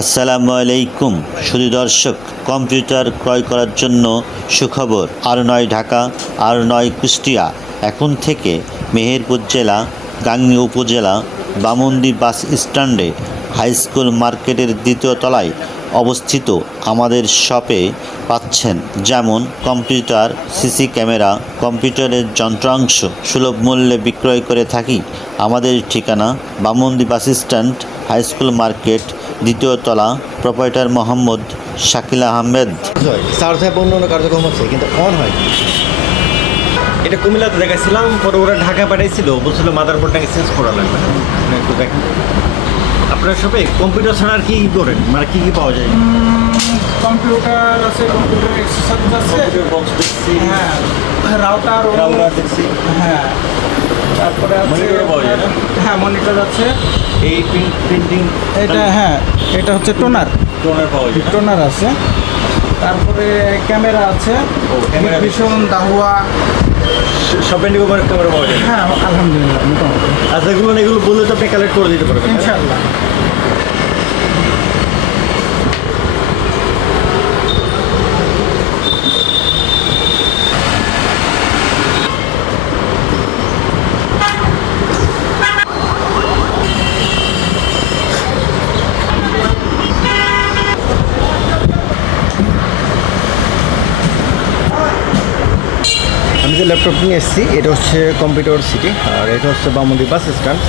আসসালামু আলাইকুম শুধু দর্শক, কম্পিউটার ক্রয় করার জন্য সুখবর, আর নয় ঢাকা, আর নয় কুষ্টিয়া। এখন থেকে মেহেরপুর জেলা, গাংনী উপজেলা বামন্দি বাস স্ট্যান্ডে হাই স্কুল মার্কেটের দ্বিতীয় তলায় অবস্থিত আমাদের শপে পাচ্ছেন যেমন কম্পিউটার, সিসি ক্যামেরা, কম্পিউটারের যন্ত্রাংশ সুলভ মূল্যে বিক্রয় করে থাকি। আমাদের ঠিকানা Bamandi bus stand, high school market দ্বিতীয় তলা প্রোপাইটার মোহাম্মদ শাকিল আহমেদ। চার্জ হয় অন্য অন্য কার্যক্রম হচ্ছে কিন্তু অন হয় এটা কুমিল্লাতে দেখাচ্ছিলাম পরে ওরা ঢাকা পাঠাইছিল বলছিল মাদার বোর্ডটাকে চেঞ্জ করা লাগবে। একটু দেখেন। আপনার সবাই কম্পিউটার ছাড়া আর কি কি করেন? মানে কি কি পাওয়া যায়? কম্পিউটার আছে কম্পিউটার এক্সারসাইজ আছে। কম্পিউটার বক্স দেখছি। হ্যাঁ রাউটার রাউটার দেখছি। হ্যাঁ। তারপরে? হ্যাঁ মনিটর আছে। এই প্রিন্টিং এটা হ্যাঁ এটা হচ্ছে টোনার টোনার পাওয়া যায় টোনার আছে। তারপরে ক্যামেরা আছে। ভীষণ দাহুয়া। সব ক্যামেরা পাওয়া যায় হ্যাঁ আলহামদুলিল্লাহ মোটামুটি। আচ্ছা এগুলো এগুলো বললে তো আপনি কালেক্ট করে দিতে পারবেন ইনশাআল্লাহ। যে ল্যাপটপ নিয়ে এসেছি এটা হচ্ছে কম্পিউটার সিটি আর এটা হচ্ছে Bamandi bus stand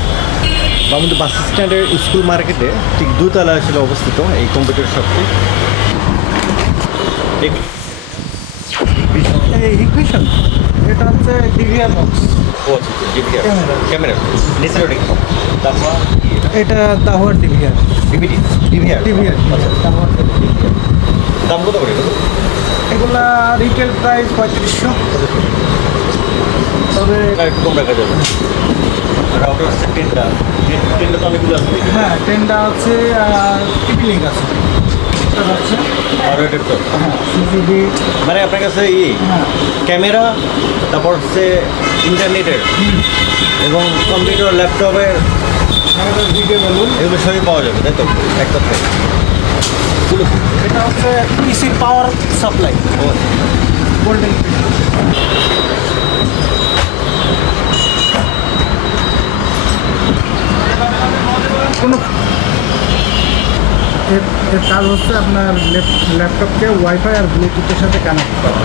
Bamandi bus স্ট্যান্ডের স্কুল মার্কেটে ঠিক দুতলা ছিল অবস্থিত এই কম্পিউটার শপটি ইকুয়েশন এটা হচ্ছে ডিভিআর বক্স Camera. ক্যামেরা। তারপর এটা? ডিভিআর ডিভিডি ডিভিআর ডিভিআর আচ্ছা দাম কত করে এগুলো? এগুলা রিটেল প্রাইস পঁয়ত্রিশশো। তবে এটা একটু কম রাখা যাবে। হচ্ছে টেনটা টেনটা তো অনেকগুলো আছে হ্যাঁ টেনটা টিপি লিঙ্ক আছে। তো হ্যাঁ মানে আপনার কাছে ই হ্যাঁ। ক্যামেরা তারপর হচ্ছে ইন্টারনেটের এবং কম্পিউটার ল্যাপটপের এগুলো সবই পাওয়া যাবে তাই তো? এক কথায়। এটা হচ্ছে পাওয়ার সাপ্লাই এর এর কাজ হচ্ছে আপনার ল্যাপটপকে ওয়াইফাই আর ব্লুটুথের সাথে কানেক্ট করা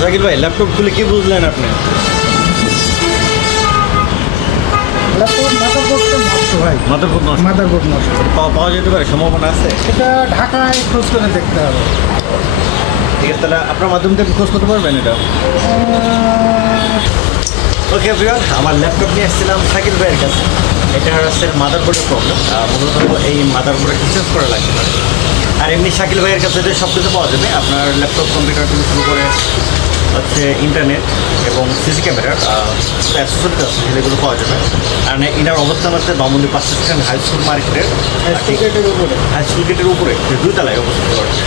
শাকিল ভাই ল্যাপটপ খুলে কি বুঝলেন আপনি? ল্যাপটপ মাদারবোর্ডটা ভাই। মাদারবোর্ড নষ্ট? মাদারবোর্ড নষ্ট। পাওয়া যেতে পারে সম্ভাবনা আছে? এটা ঢাকায় খোঁজ করে দেখতে হবে। ঠিক আছে তাহলে আপনার মাধ্যম থেকে খোঁজ করতে পারবেন এটা? ওকে ভিউয়ার আমার ল্যাপটপ নিয়ে এসেছিলাম শাকিল ভাইয়ের কাছে। এটা হচ্ছে মাদারবোর্ডের প্রবলেম মূলত এই মাদারবোর্ডে চেঞ্জ করা লাগতে পারে আর এমনি শাকিল ভাইয়ের কাছে যে সব কিছু পাওয়া যাবে। আপনার ল্যাপটপ কম্পিউটার থেকে শুরু করে হচ্ছে ইন্টারনেট এবং সিসি ক্যামেরার অ্যাসেসরিজ আছে সেগুলো পাওয়া যাবে। আর ইনার অবস্থান আছে বামুন্দি পাঁচ স্ট্যান্ড হাই স্কুল মার্কেটের গেটের উপরে। হাই স্কুল গেটের উপরে। দুই তলায় অবস্থিত। রয়েছে